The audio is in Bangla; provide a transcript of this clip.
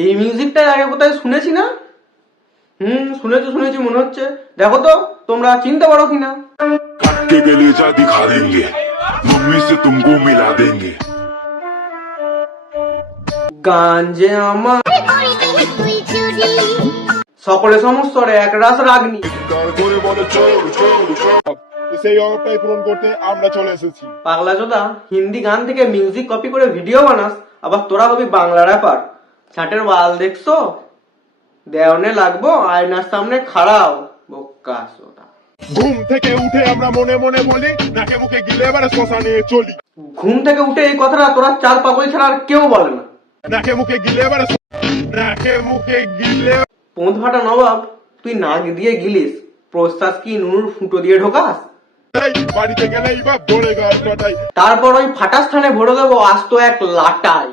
এই মিউজিকটাই আগে কোথায় শুনেছি না? শুনেছি মনে হচ্ছে। দেখো তো তোমরা চিনতে পারো কিনা। के गलीचा दिखा देंगे, मम्मी से तुमको मिला देंगे। গান যে আমার সকলে সমস্যরে এক রাস রাগনি। করে বলে চল চল চল, সেই অভাবটাই পূরণ করতে আমরা চলে এসেছি। পাগলা চোদা, হিন্দি গান থেকে মিউজিক কপি করে ভিডিও বানাস, আবার তোরা হবি বাংলা র্যাপার। ছাটের বাল দেখছো? দেওয়ানে লাগবো আয়নার সামনে খাড়াও বোকা সোদা। ঘুম থেকে উঠে আমরা মনে মনে বলি, নাকে মুখে গিলে এবারে শ্মশানে চলি। ঘুম থেকে উঠে এই কথাটা তোরা চার পাগল ছাড়া আর কেউ বলে না। নাকে মুখে গিলে এবারে নাকে মুখে গিলে। পোঁত ফাটা নবাব, তুই নাক দিয়ে গিলিস, প্রশ্বাস কি নুনুর ফুটো দিয়ে ঢোকাস? বাড়িতে গেলেই বা ধরে গাছ কাটাই। তারপর ওই ফাটা স্থানে ভরে দেবো আস্ত এক লাটাই।